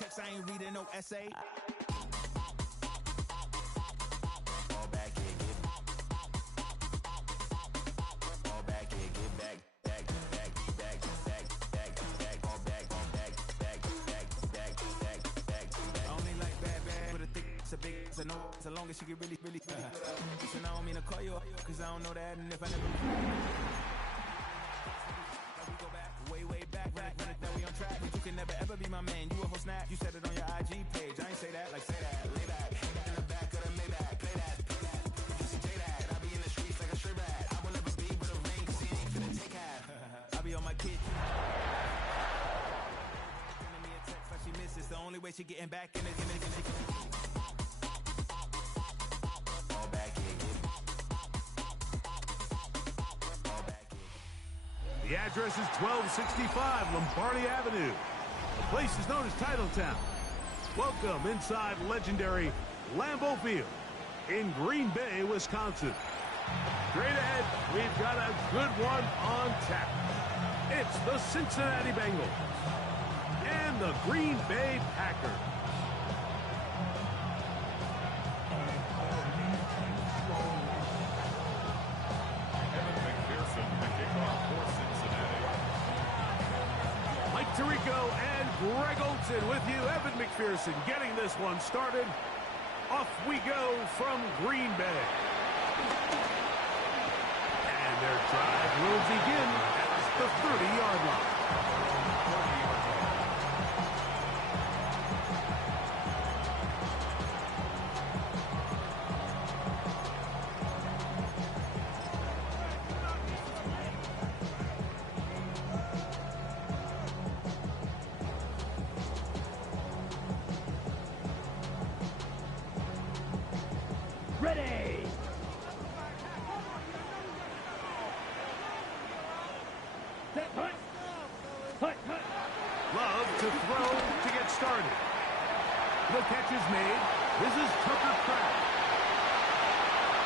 text, I ain't reading no essay. So no, so long as she get really listen, I don't mean to call you up, cause I don't know that, and if I never we go back, way back, when that we on track, but you can never ever be my man, you a whole snap, you said it on your IG page, I ain't say that, like say that, lay back, in the back of the Maybach, play that, you see J that, I be in the streets like a straight rat, I will never be with a ring, cause he ain't finna take half, I be on my kid, sending me a text like she misses, the only way she getting back in it, The address is 1265 Lombardi Avenue. The place is known as Titletown. Welcome inside legendary Lambeau Field in Green Bay, Wisconsin. Straight ahead, we've got a good one on tap. It's the Cincinnati Bengals and the Green Bay Packers. Tirico and Greg Olson with you. Evan McPherson getting this one started. Off we go from Green Bay. And their drive will begin at the 30-yard line. Ready! Love to throw to get started. The catch is made. This is Tucker Kraft.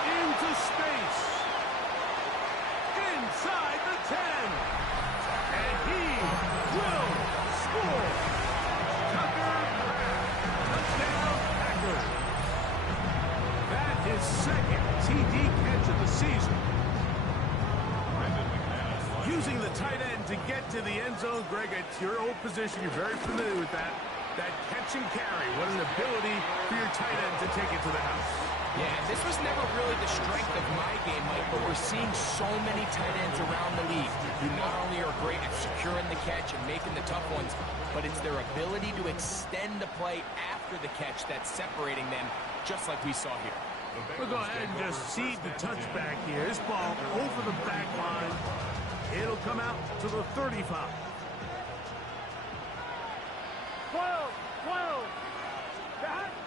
Into space. Inside the 10. And he will score. Tucker Kraft. Touchdown Packers. That is second TD catch of the season. Using the tight end to get to the end zone, Greg, it's your old position. You're very familiar with that. That catch and carry. What an ability for your tight end to take it to the house. Yeah, this was never really the strength of my game, Mike, but we're seeing so many tight ends around the league who not only are great at securing the catch and making the tough ones, but it's their ability to extend the play after the catch that's separating them, just like we saw here. We'll go ahead and just seed the touchback here. This ball over the back line. It'll come out to the 35. 12.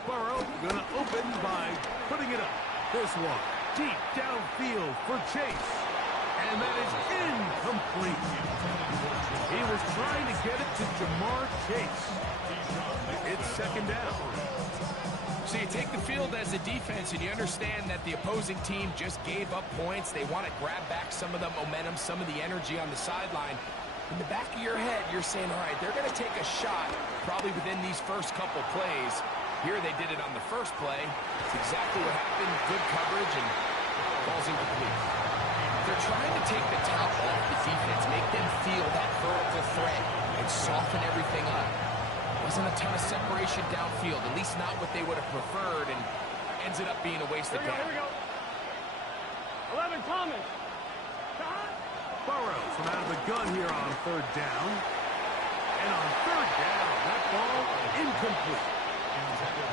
Burrow gonna open by putting it up. This one deep downfield for Chase. And that is incomplete. He was trying to get it to Jamar Chase. It's second down. So you take the field as a defense and you understand that the opposing team just gave up points. They want to grab back some of the momentum, some of the energy on the sideline. In the back of your head, you're saying, all right, they're going to take a shot probably within these first couple plays. Here they did it on the first play. It's exactly what happened. Good coverage and ball's incomplete. They're trying to take the top off the defense, make them feel that vertical threat and soften everything up. Wasn't a ton of separation downfield, at least not what they would have preferred, and ends it up being a waste of time. Here we go. 11, Thomas. Burrow from out of the gun here on third down. And on third down, that ball incomplete.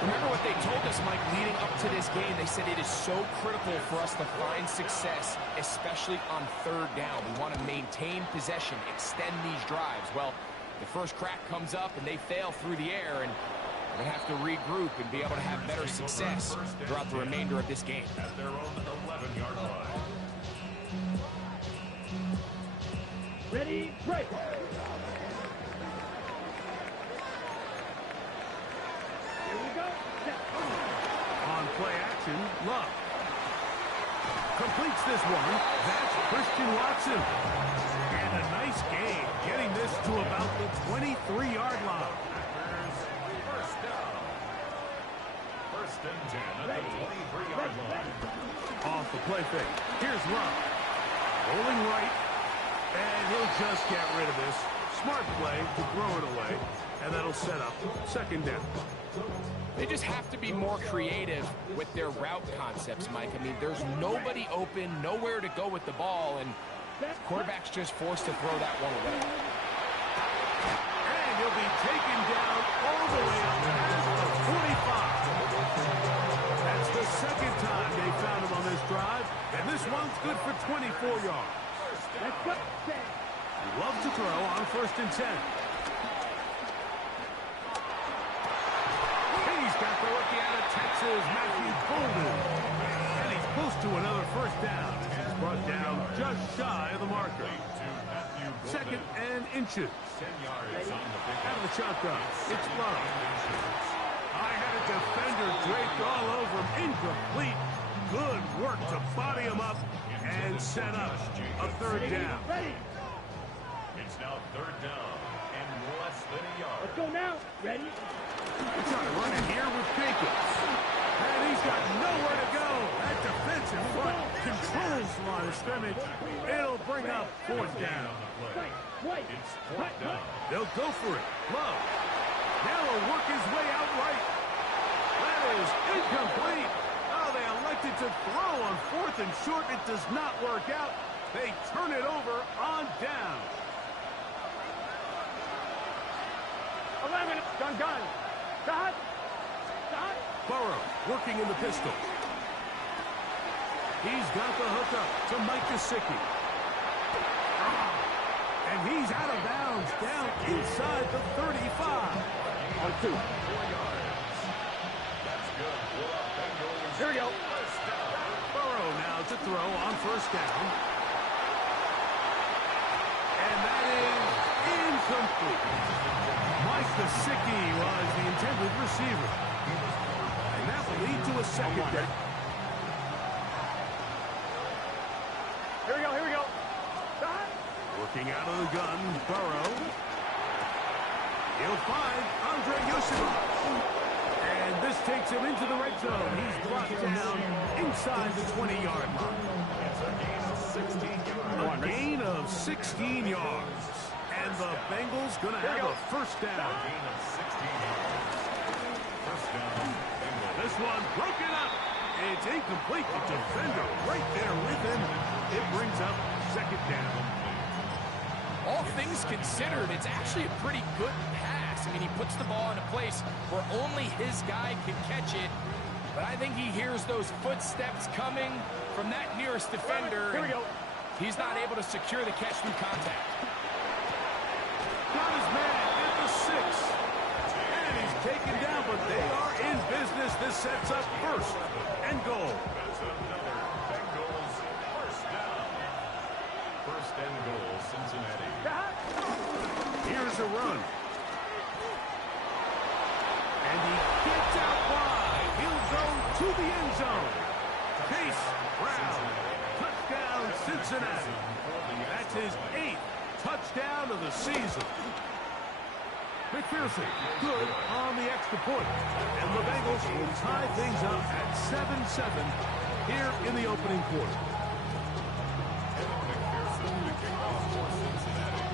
Remember what they told us, Mike, leading up to this game. They said it is so critical for us to find success, especially on third down. We want to maintain possession, extend these drives. Well, the first crack comes up and they fail through the air, and they have to regroup and be able to have better success throughout the remainder of this game. At their own 11-yard line. Ready, break. Here we go. On play action, Love completes this one. That's Christian Watson. And a nice game, getting this to about the 23-yard line. First and 10 at the 23-yard line. Off the play fake. Here's Love. Rolling right. And he'll just get rid of this. Smart play to throw it away. And that'll set up second down. They just have to be more creative with their route concepts, Mike. I mean, there's nobody open, nowhere to go with the ball, and quarterback's just forced to throw that one away. And he'll be taken down all the way up to the 45. That's the second time they found him on this drive, and this one's good for 24 yards. Let's go. Love to throw on first and 10. He's got the rookie out of Texas, Matthew Golden. And he's close to another first down. He's brought down just shy of the marker. Second and inches. 10 yards on the pick. Out of the shotgun. It's Love. I had a defender draped all over him. Incomplete. Good work to body him up and set up a third down. Ready. It's now third down and less than a yard. Let's go now. Ready. He's trying to run it here with Bengals. And he's got nowhere to go. That defensive front controls the line of scrimmage. It'll bring up fourth down. White. It's fourth down. They'll go for it. Love. Now he'll work his way out right. That is incomplete. Oh, they elected to throw on fourth and short. It does not work out. They turn it over on down. 11. Gun. Dot. Burrow working in the pistol. He's got the hookup to Mike Gesicki. And he's out of bounds down inside the 35. On 2. 4 yards. That's good. Bengals. Here we go. First down. Burrow now to throw on first down. And that is incomplete. Mike Gesicki was the intended receiver. And that will lead to a second down. Here we go. Dot. Working out of the gun, Burrow. He'll find Andre Yoshiba. And this takes him into the red zone. He's brought down inside the 20-yard line. It's a gain of 16 yards. A gain of 16 yards. And the Bengals going to have a first down. Gain of 16 yards. First down. Bengals. This one broken up. It's incomplete. The defender right there with him. It brings up second down. All things considered, it's actually a pretty good pass. I mean, he puts the ball in a place where only his guy can catch it. But I think he hears those footsteps coming from that nearest defender. Here we go. He's not able to secure the catch through contact. Got his man at the 6. And he's taken down, but they are in business. This sets up first and goal. That's another Bengals first down. First and goal, Cincinnati. Here's a run. And he gets out wide. He'll go to the end zone. Chase Brown. Touchdown, Cincinnati. That's his 8th touchdown of the season. McPherson, good on the extra point. And the Bengals will tie things up at 7-7 here in the opening quarter.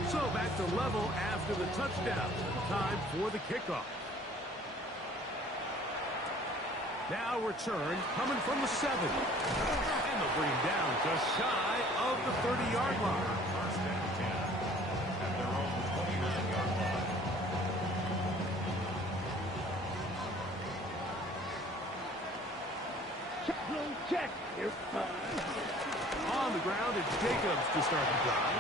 So back to level after the touchdown. Time for the kickoff. Now return coming from the 7. And they'll bring him down just shy of the 30-yard line. First and 10 at their own 29-yard line. Check. Here's On the ground, it's Jacobs to start the drive.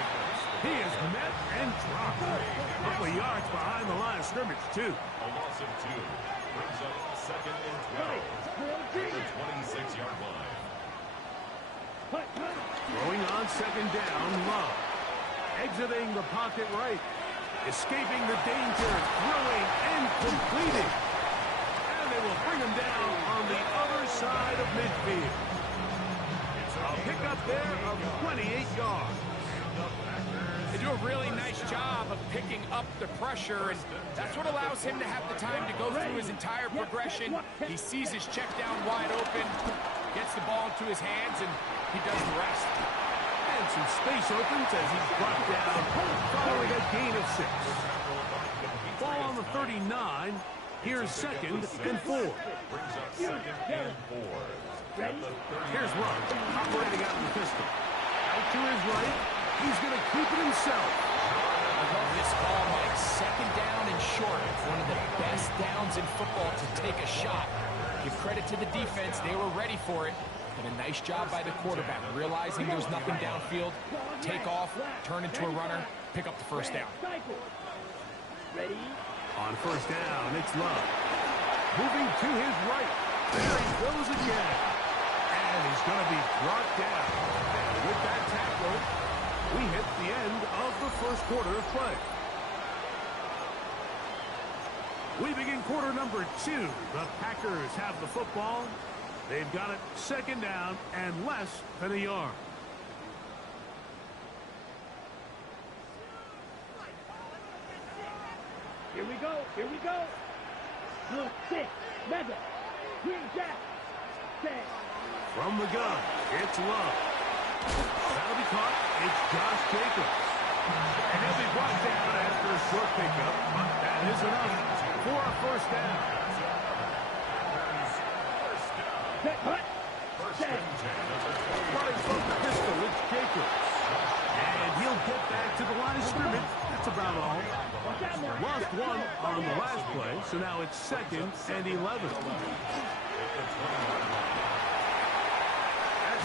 He is met and dropped. A couple of yards behind the line of scrimmage, too. A loss of 2 brings up second and 12 at the 26-yard line. Throwing on second down, Love. Exiting the pocket right. Escaping the danger, throwing and completing. And they will bring him down on the other side of midfield. A pickup there of 28 yards. They do a really nice job of picking up the pressure, and that's what allows him to have the time to go through his entire progression. He sees his check down wide open, gets the ball into his hands, and he does the rest. And some space opens as he's brought down following a gain of 6. Ball on the 39. Here's 2nd and 4. Here's Rudd, operating out of the pistol. Out to his right. He's going to keep it himself. I love this call, Mike. 2nd down and short. One of the best downs in football to take a shot. Give credit to the defense. They were ready for it. And a nice job by the quarterback, realizing there's nothing downfield. Take off, turn into a runner, pick up the 1st down. On 1st down, it's Love. Moving to his right. There he goes again. And he's going to be brought down. And with that tackle, we hit the end of the 1st quarter of play. We begin quarter number 2. The Packers have the football. They've got it 2nd down and less than a yard. Here we go. Here we go. Look, 6, Mega, Green Jack, 10. From the gun, it's Love. That'll be caught. It's Josh Jacobs. And he'll be brought down after a short pickup, but that is enough for a 1st down. Running from the pistol, it's Jacobs. And he'll get back to the line of scrimmage. That's about all. Lost 1 on the last play, so now it's 2nd and 11. That's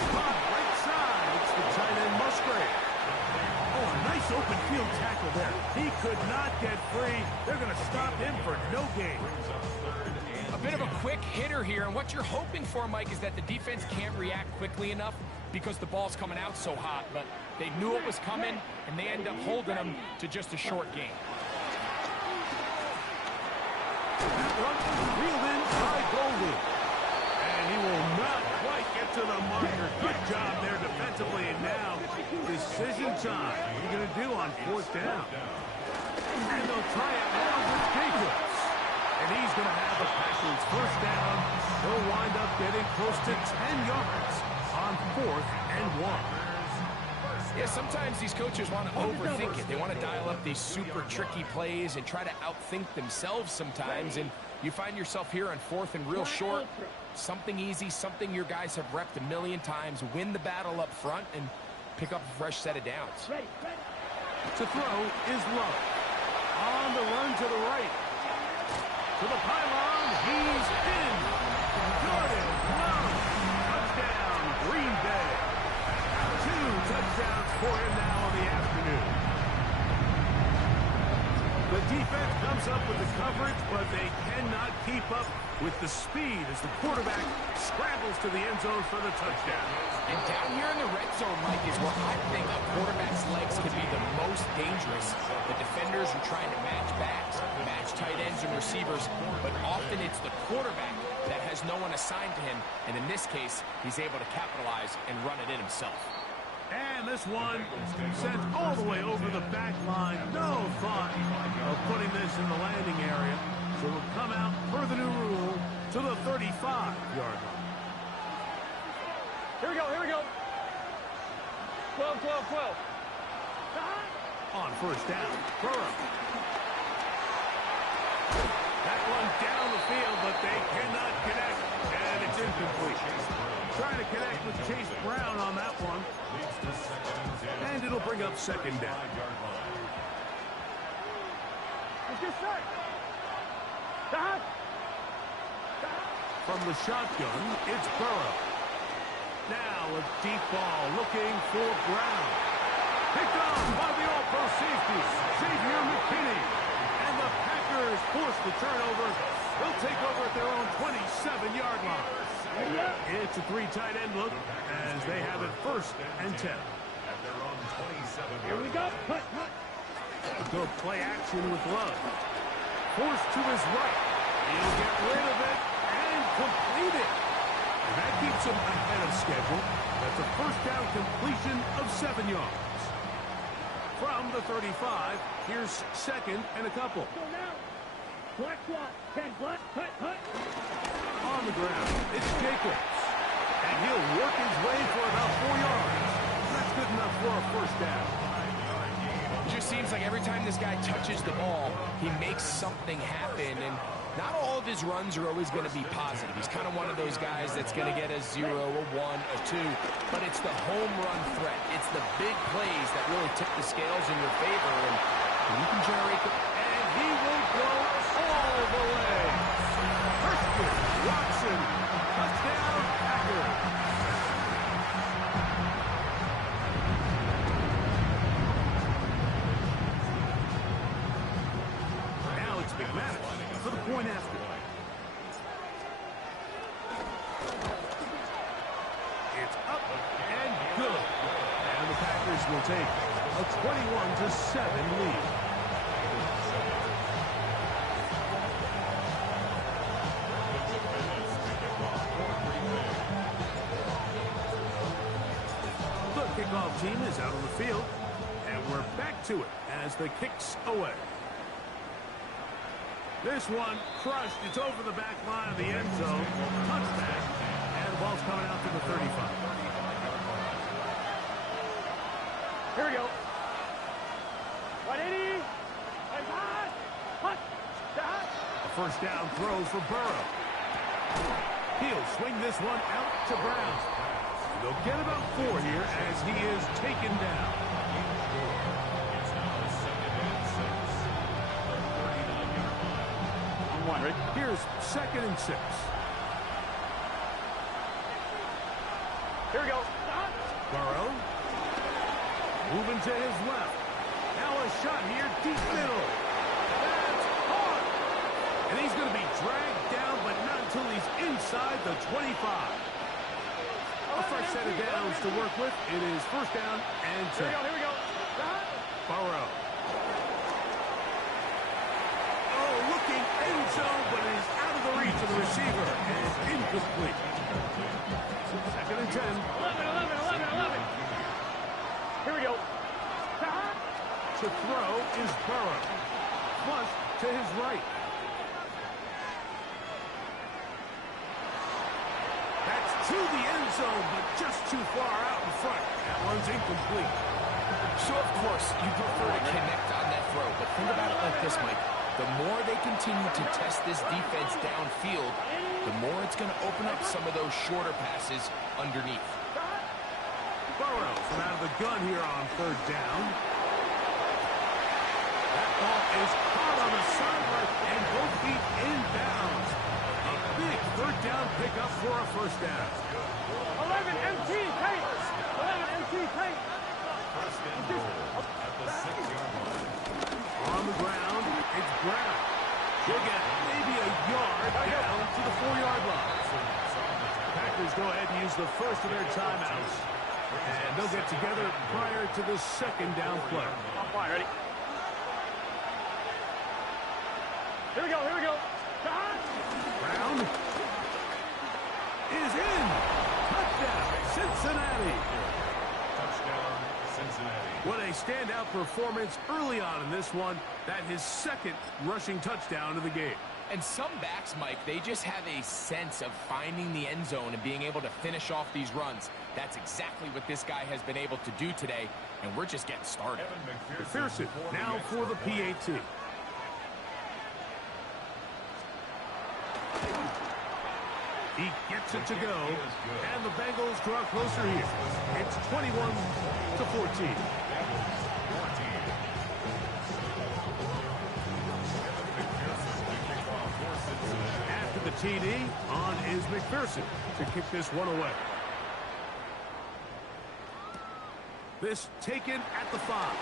caught right side. It's the tight end Musgrave. Oh, a nice open field tackle there. He could not get free. They're going to stop him for no gain. A bit of a quick hitter here, and what you're hoping for, Mike, is that the defense can't react quickly enough because the ball's coming out so hot, but they knew it was coming, and they end up holding them to just a short gain. That one reeled in by Golden. And he will not quite get to the marker. Good job there defensively, and now decision time. What are you going to do on 4th down? And they'll try it now with Jacobs. And he's going to have the Packers 1st down. They'll wind up getting close to 10 yards on 4th and 1. Yeah, sometimes these coaches want to overthink it. They want to dial up these super tricky plays and try to outthink themselves sometimes. And you find yourself here on 4th and real short. Something easy, something your guys have repped a million times. Win the battle up front and pick up a fresh set of downs. To throw is Love. On the run to the right. To the pylon, he's in. Jordan Love. Touchdown, Green Bay. 2 touchdowns for him now in the afternoon. The defense comes up with the coverage, but they cannot keep up with the speed as the quarterback scrambles to the end zone for the touchdown. And down here in the red zone, Mike, is where I think a quarterback's legs can be the most dangerous. The defenders are trying to match backs, match tight ends and receivers, but often it's the quarterback that has no one assigned to him, and in this case, he's able to capitalize and run it in himself. And this one sent all the way over the back line. No thought of putting this in the landing area. So it'll come out per the new rule to the 35-yard line. Here we go. Here we go. 12, 12, 12. On 1st down, Burrow. That one down the field, but they cannot connect, and it's incomplete. Trying to connect with Chase Brown on that one. And it'll bring up 2nd down. It's your shot. From the shotgun, it's Burrow. Now a deep ball looking for Brown. Picked off by the all-pro safety, Xavier McKinney. And the Packers force the turnover. They'll take over at their own 27-yard line. It's a 3 tight end look as they have it 1st and 10. Here we go. Go play action with Love. Forced to his right. He'll get rid of it and complete it. And that keeps him ahead of schedule. That's a 1st down completion of 7 yards. From the 35, here's second and a couple. Go now. Black swat. 10 black. Hut, hut. On the ground, it's Jacobs. And he'll work his way for about 4 yards. That's good enough for a first down. It just seems like every time this guy touches the ball, he makes something happen. And not all of his runs are always going to be positive. He's kind of one of those guys that's going to get a 0, a 1, a 2. But it's the home run threat. It's the big plays that really tip the scales in your favor. And you can generate the... And he will go all the way. Christian Watson, touchdown, Packers. Now it's McManus for the point after. It's up and good. And the Packers will take a 21-7 lead. Kickoff team is out on the field, and we're back to it as the kick's away. This one crushed. It's over the back line of the end zone. Touchback, and the ball's coming out to the 35. Here we go. 180. Hut, hut, hut. A first down throw for Burrow. He'll swing this one out to Brown. They'll get about 4 here as he is taken down. On 1, ready? Here's second and 6. Here we go. Burrow. Moving to his left. Now a shot here, deep middle. That's hard. And he's going to be dragged down, but not until he's inside the 25. A fresh set of downs to work with. It is first down and 10. Here we go. Burrow. Oh, looking end zone, but it is out of the reach of the receiver and incomplete. Second and 10. 11. Here we go. To throw is Burrow. Flush to his right. That's to the end zone, but just too far out in front. That one's incomplete. So, of course, you prefer to connect on that throw. But think about it like this, Mike. The more they continue to test this defense downfield, the more it's going to open up some of those shorter passes underneath. Burrow from out of the gun here on third down. That ball is caught on the sideline and both feet inbounds. A big third down pickup for a first down. 11 MT tight. 11 MT tight. First and goal at the 6-yard line. On the ground, it's Brown. He'll get maybe a yard down to the 4-yard line. Packers go ahead and use the first of their timeouts. And they'll get together prior to the second down play. On fine, ready? Here we go. Brown is in. Touchdown, Cincinnati. Touchdown, Cincinnati. What a standout performance early on in this one. That his second rushing touchdown of the game. And some backs, Mike, they just have a sense of finding the end zone and being able to finish off these runs. That's exactly what this guy has been able to do today, and we're just getting started. McPherson now for the PAT. He gets it to go, and the Bengals draw closer here. It's 21-14. After the TD, on is McPherson to kick this one away. This taken at the 5.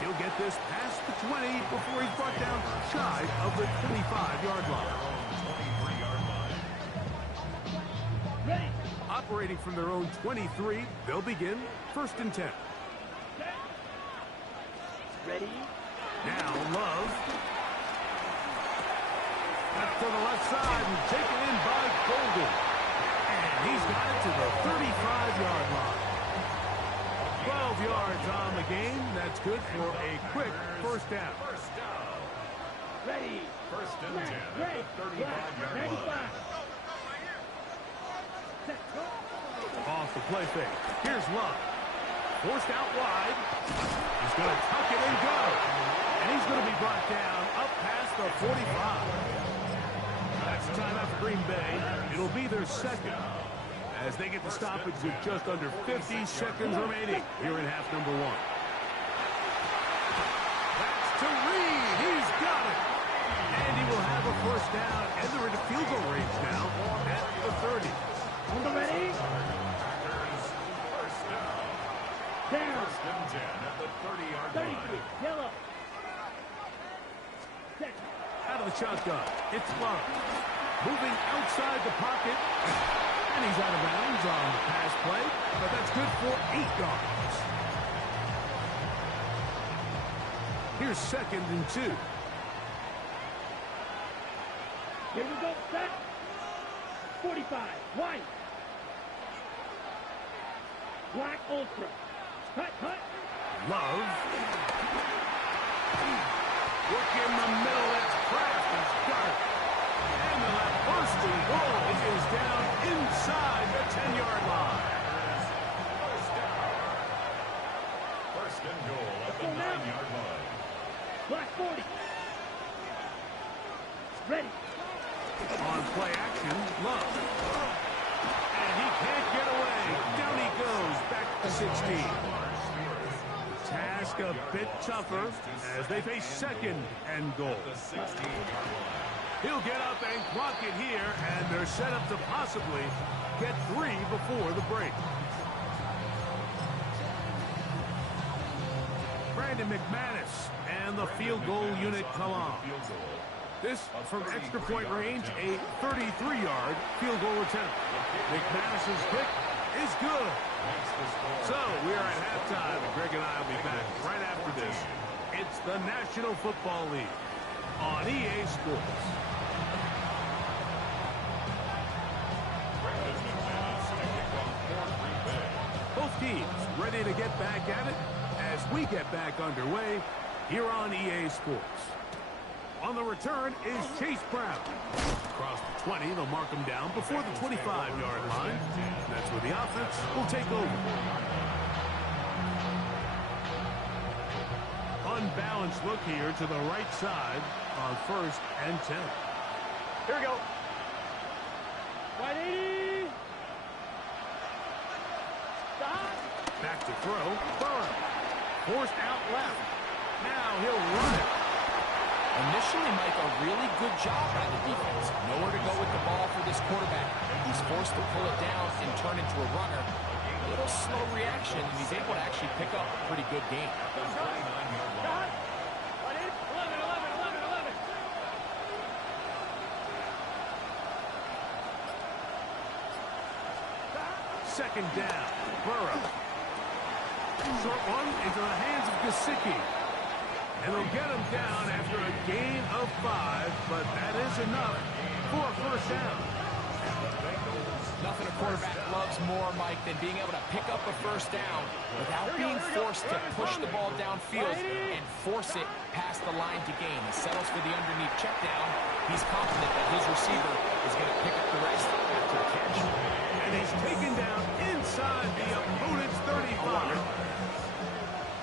He'll get this past the 20 before he's brought down shy of the 25-yard line. Ready. Operating from their own 23, they'll begin first and 10. Ready. Now Love. Up to the left side and taken in by Golden. And he's got it to the 35-yard line. Well, 12 yards on the game. That's good for a quick first down. Ready. First and 10 Ready. at the 35-yard 95. line. Set. Go. Off the play fake. Here's Love. Forced out wide. He's going to tuck it and go. And he's going to be brought down up past the 45. That's a timeout for Green Bay. It'll be their second as they get the stoppage with just under 50 seconds remaining here in half number one. That's to Reed. He's got it. And he will have a first down. And they're into field goal range now at the 30. On the ready. First down. Down. First and 10 at the 30-yard line. 33. Yellow. Set. Out of the shotgun. It's Love. Moving outside the pocket. And he's out of bounds on the pass play. But that's good for 8 yards. Here's second and 2. Here we go. Set. 45. White. Black Ultra. Cut. Love. Work in the middle. That's Kraft. He's got it. And they'll have first and goal. It is down inside the 10-yard line. First and goal at the 9-yard line. Black 40. Ready. On play action, Love. And he can't get away. Down he goes, back to 16. Task a bit tougher as they face second and goal. He'll get up and clock it here, and they're set up to possibly get 3 before the break. Brandon McManus and the field goal unit come on. This, from extra point range, a 33-yard field goal attempt. McManus's kick is good. So, we are at halftime. Greg and I will be back right after this. It's the National Football League on EA Sports. Both teams ready to get back at it as we get back underway here on EA Sports. On the return is Chase Brown. Across the 20, they'll mark him down before the 25-yard line. That's where the offense will take over. Unbalanced look here to the right side on first and 10. Here we go. 180. Stop. Back to throw. Burrow. Forced out left. Now he'll run it. Initially, Mike, a really good job by the defense. Nowhere to go with the ball for this quarterback. He's forced to pull it down and turn into a runner. A little slow reaction, and he's able to actually pick up a pretty good game. Second down. Burrow. Short one into the hands of Gesicki. And they'll get him down after a gain of 5, but that is enough for a first down. Nothing a quarterback loves more, Mike, than being able to pick up a first down without being forced to push the ball downfield and force it past the line to gain. He settles for the underneath check down. He's confident that his receiver is going to pick up the rest after the catch. And he's taken down inside the opponent's 35.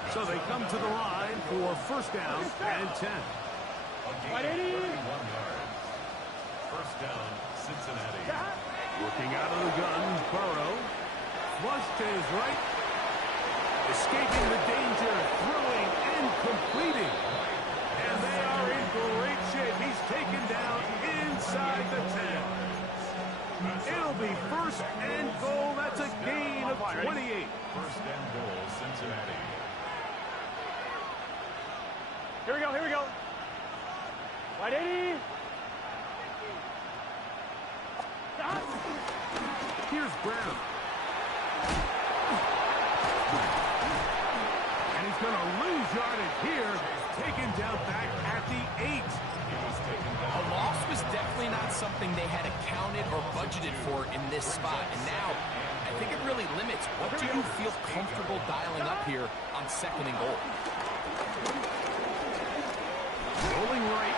So they come to the line for first down and 10. 180. First down, Cincinnati. Working out of the gun, Burrow. Flush to his right. Escaping the danger, throwing and completing. And they are in great shape. He's taken down inside the 10. It'll be first and goal. That's a gain of 28. First and goal, Cincinnati. Here we go. 180. Stop. Here's Brown. And he's going to lose yardage here. Taken down back at the 8. A loss was definitely not something they had accounted or budgeted for in this spot. And now, I think it really limits what do you feel comfortable dialing up here on 2nd and goal. Rolling right.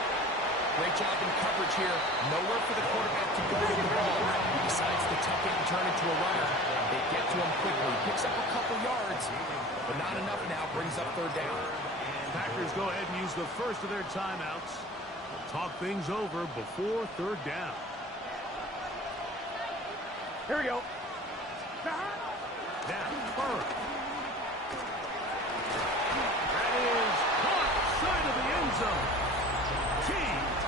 Great job in coverage here. Nowhere for the quarterback to go with the ball. He decides to tuck it and turn it to a runner. They get to him quickly. Picks up a couple yards, but not enough now. Brings up 3rd down. Packers go ahead and use the first of their timeouts. Talk things over before 3rd down. Here we go. Now, Burrow. That is caught side of the end zone. T.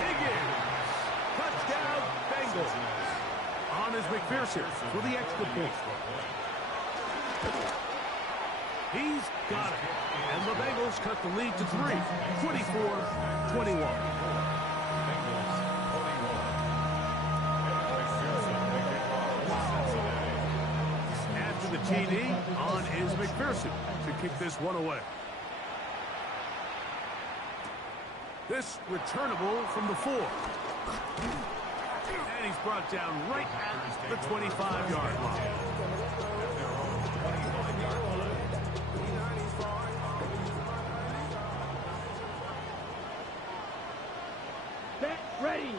Higgins. Touchdown, Bengals. On is McPherson for the extra point. He's got it. And the Bengals cut the lead to 3. 24-21. After the TD, on is McPherson to kick this one away. This returnable from the 4. And he's brought down right at the 25-yard line. Set, ready.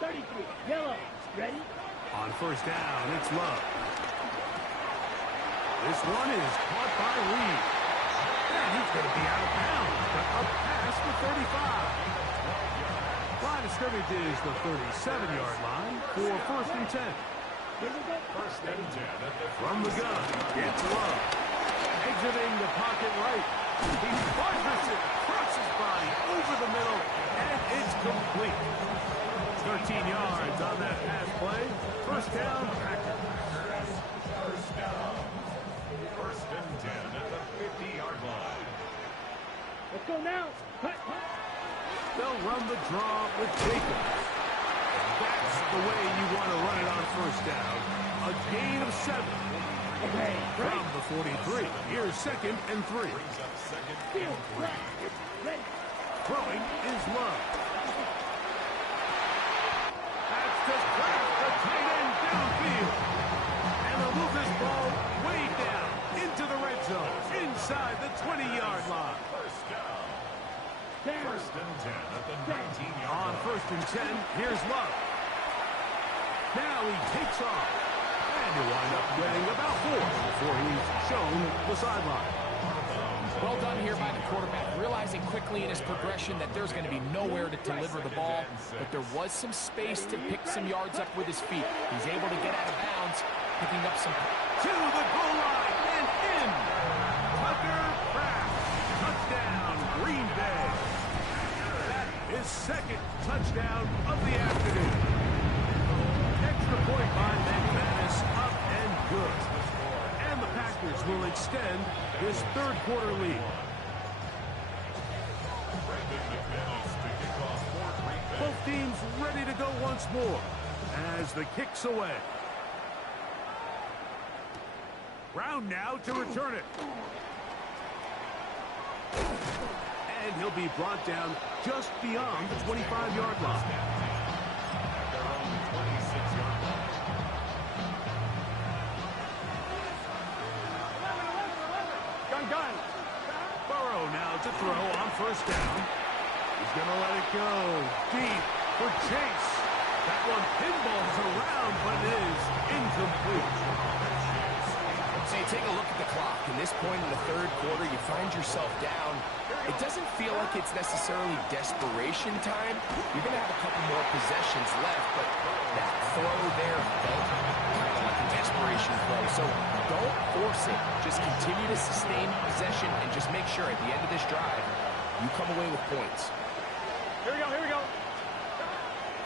33, yellow, ready. On 1st down, it's Love. This one is caught by Reed. And he's going to be out of bounds, but up past the 35. Line of scrimmage is the 37-yard line for 1st and 10. First and 10 at the From the gun, it's Love. Exiting the pocket right. He fires it across his body over the middle, and it's complete. 13 yards on that pass play. 1st down, Packers. first down. First and 10 at the 50-yard line. Let's go now. Cut. They'll run the draw with Jacobs. That's the way you want to run it on 1st down. A gain of 7. Okay, From the 43. Here's 2nd and 3. Brings up 2nd Field, and 3. right. Ready. Throwing is Love. That's just craft the tight end downfield. And they'll move this ball way down into the red zone, inside the 20-yard line. First down. Down. First and 10 at the 19-yard On line. 1st and 10, here's Love. Now he takes off. And he'll wind up getting about 4 before he's shown the sideline. Well done here by the quarterback, realizing quickly in his progression that there's going to be nowhere to deliver the ball, but there was some space to pick some yards up with his feet. He's able to get out of bounds, picking up some... To the goal line and in. Tucker Kraft. Touchdown, Green Bay. That is 2nd touchdown of the afternoon. Extra point by McManus, up and good. And the Packers will extend this 3rd quarter lead. Both teams ready to go once more as the kick's away. Brown now to return it. And he'll be brought down just beyond the 25-yard line. Their own 26-yard line. Gun. Burrow now to throw on 1st down. He's going to let it go deep for Chase. That one pinballs around, but it is incomplete. So you take a look at the clock. In this point in the 3rd quarter, you find yourself down. It doesn't feel like it's necessarily desperation time. You're going to have a couple more possessions left, but that throw there felt kind of like a desperation throw. So don't force it. Just continue to sustain possession and just make sure at the end of this drive, you come away with points. Here we go.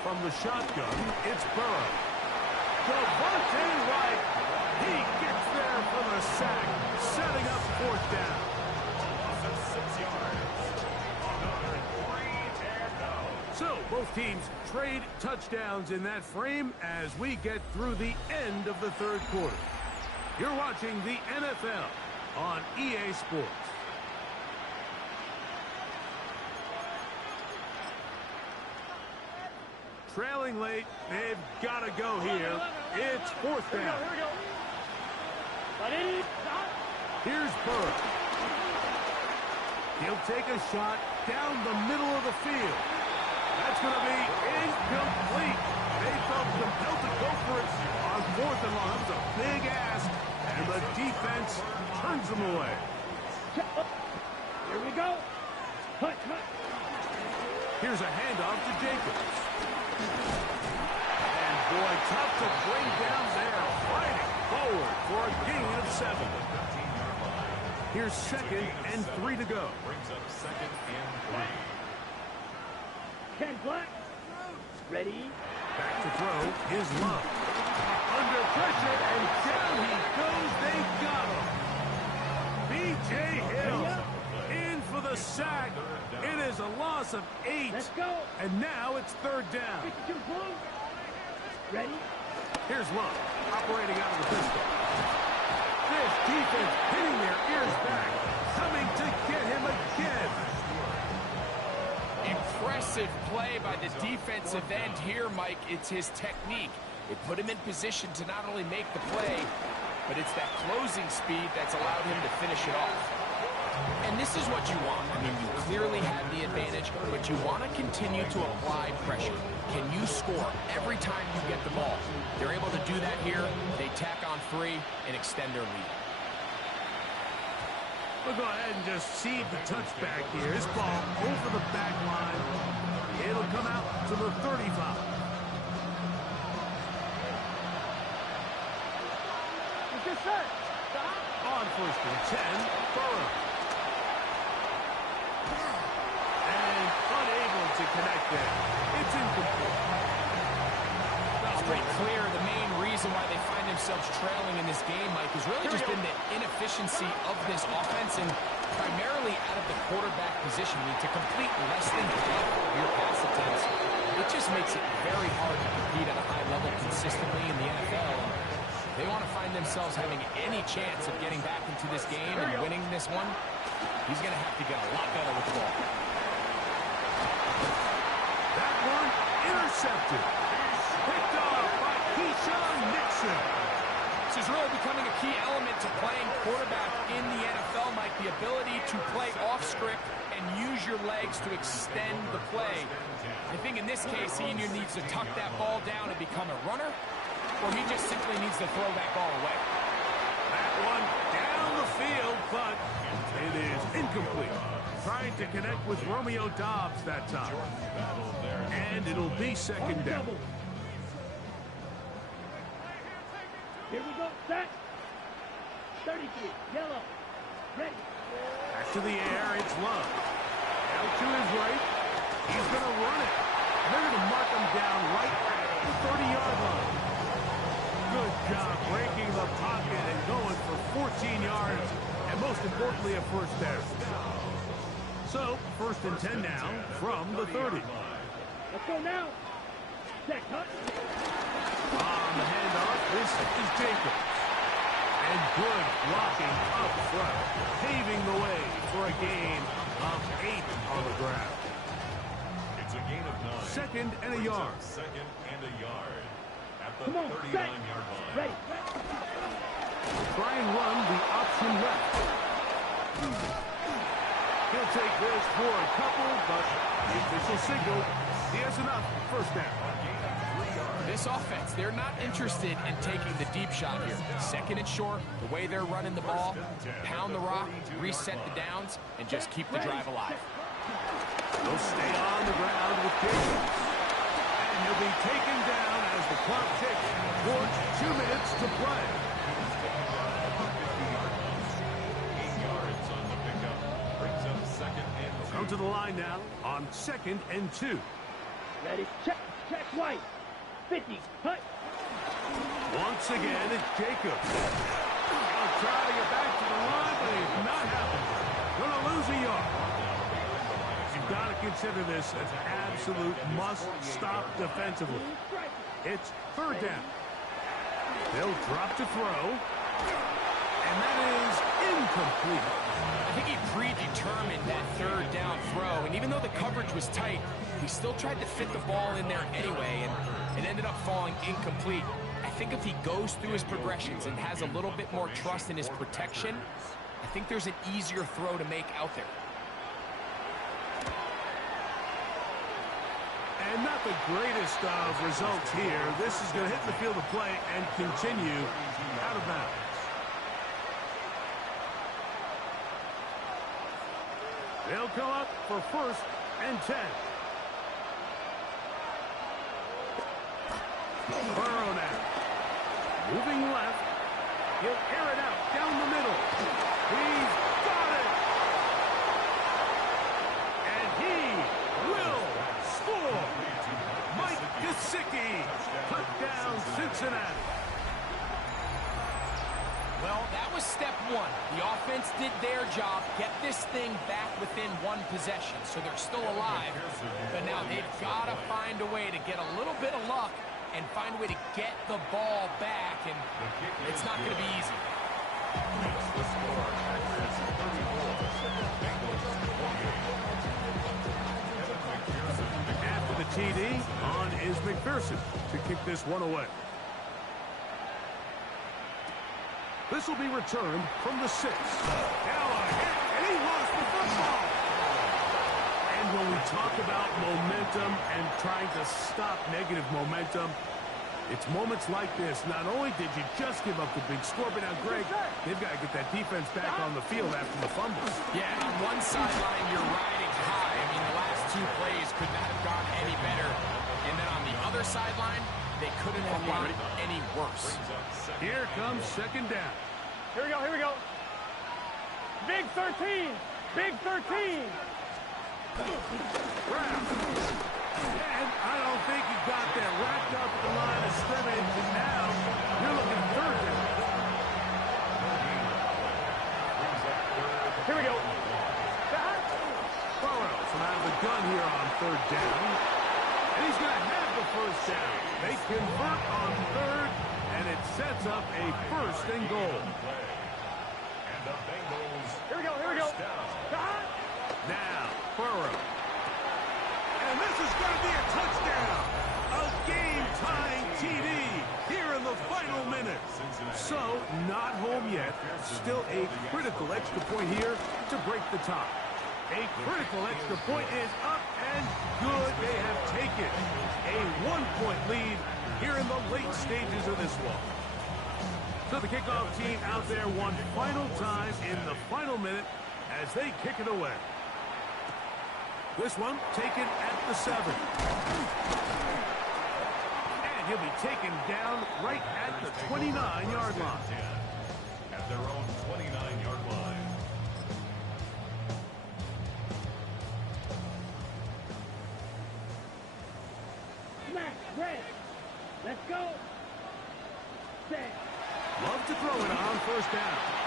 From the shotgun, it's Burrow. Devontae Wright. He gets there for the sack, setting up 4th down. Loss of 6 yards. Another 3 and out. So both teams trade touchdowns in that frame as we get through the end of the 3rd quarter. You're watching the NFL on EA Sports. Trailing late, they've got to go here. It's 4th down. Here we go. Ready? Here's Burrow. He'll take a shot down the middle of the field. That's going to be incomplete. They felt compelled to go for it on 4th and long. That was a big ask, and the defense turns them away. Here we go. Hut. Here's a handoff to Jacobs. And boy, tough to bring down there. Fighting forward for a gain of 7. Here's 2nd and 3 to go. Brings up 2nd and 3. Ken Black. Ready. Back to throw is Love. Under pressure, and down he goes. They got him. B.J. Hill in for the sack. It is a loss of 8. Let's go. And now it's 3rd down. 52 blue. Ready. Here's Love, operating out of the pistol. This defense hitting their ears back, coming to get him again. Impressive play by the defensive end here, Mike. It's his technique. It put him in position to not only make the play, but it's that closing speed that's allowed him to finish it off. And this is what you want. I mean, you clearly have the advantage, but you want to continue to apply pressure. Can you score every time you get the ball? They're able to do that here. They tack on 3 and extend their lead. We'll go ahead and just seed the touchback here. This ball over the back line. It'll come out to the 35. What's this, sir? Stop. On 1st and 10, Burrow. And unable to connect there. It's incomplete. It's pretty clear the main reason why they find themselves trailing in this game, Mike, has really just been the inefficiency of this offense and primarily out of the quarterback position. I mean, to complete less than half of your pass attempts, it just makes it very hard to compete at a high level consistently in the NFL. If they want to find themselves having any chance of getting back into this game and winning this one, he's going to have to get a lot better with the ball. That one intercepted. Picked off by Keyshawn Nixon. This is really becoming a key element to playing quarterback in the NFL, Mike. The ability to play off script and use your legs to extend the play. I think in this case, he either needs to tuck that ball down and become a runner, or he just simply needs to throw that ball away. That one down the field, but it is incomplete. Trying to connect with Romeo Doubs that time. And it'll be 2nd down. Here we go. Set. 33. Yellow. Ready. Back to the air, it's Love. Out to his right. He's going to run it. They're going to mark him down right at the 30-yard line. Good job breaking the pocket and going for 14 yards, and most importantly, a 1st down. So, 1st and 10 now from the 30. Let's go now. Set. Cut. On the handoff, this is Jacobs. And good blocking up front, paving the way for a gain of 8 on the ground. It's a gain of 9. 2nd and a yard. 2nd and a yard at the Come on, 39-yard line. Ready. Try and run the option left. He'll take this for a couple, but the official signal, he has enough. 1st down. This offense, they're not interested in taking the deep shot here. 2nd and short, the way they're running the ball, pound the rock, reset the downs, and just keep the drive alive. He'll stay on the ground with Jacobs. And he'll be taken down as the clock ticks towards 2 minutes to play. 8 yards on the pickup. Brings up 2nd and 2. Come to the line now on 2nd and 2. Ready. Check. Check. White. 50. Cut. Once again, it's Jacobs. He'll try to get back to the line, but he's not happening. Going to lose a yard. You've got to consider this an absolute must-stop defensively. It's 3rd down. They'll drop to throw. And that is incomplete. I think he predetermined that 3rd down throw, and even though the coverage was tight, he still tried to fit the ball in there anyway, and it ended up falling incomplete. I think if he goes through his progressions and has a little bit more trust in his protection, I think there's an easier throw to make out there. And not the greatest of results here. This is going to hit the field of play and continue out of bounds. They'll come up for 1st and 10. Burrow now. Moving left. He'll air it out down the middle. He's got it. And he will score. Mike Gesicki. Touchdown, Cincinnati. Well, that was step one. The offense did their job, get this thing back within one possession, so they're still alive. But now they've got to find a way to get a little bit of luck and find a way to get the ball back, and it's not going to be easy. After the TD, on is McPherson to kick this one away. This will be returned from the 6. Now a hit, and he lost the football. And when we talk about momentum and trying to stop negative momentum, it's moments like this. Not only did you just give up the big score, but now, Greg, they've got to get that defense back on the field after the fumbles. Yeah, on one sideline, you're riding high. I mean, the last 2 plays could not have gone any better. And then on the other sideline, they couldn't have gone any worse. Here comes 2nd down. Here we go, here we go. Big 13. Big 13. Brown. And I don't think he got that wrapped up at the line of scrimmage. And now you're looking at 3rd down. Here we go. Burrow from out of the gun here on 3rd down. And he's going to have the 1st down. They convert on 3rd, and it sets up a 1st and goal. And the Bengals. Here we go, here we go. Now, Burrow. And this is going to be a touchdown. A game-tying TD here in the final minute. So, not home yet. Still a critical extra point here to break the tie. A critical extra point is up and good. They have taken a 1-point lead here in the late stages of this one. So the kickoff team out there one final time in the final minute as they kick it away. This one taken at the 7. And he'll be taken down right at the 29-yard line. At their own 29-yard line. Smack, break. Let's go. Set. Love to throw it on 1st down.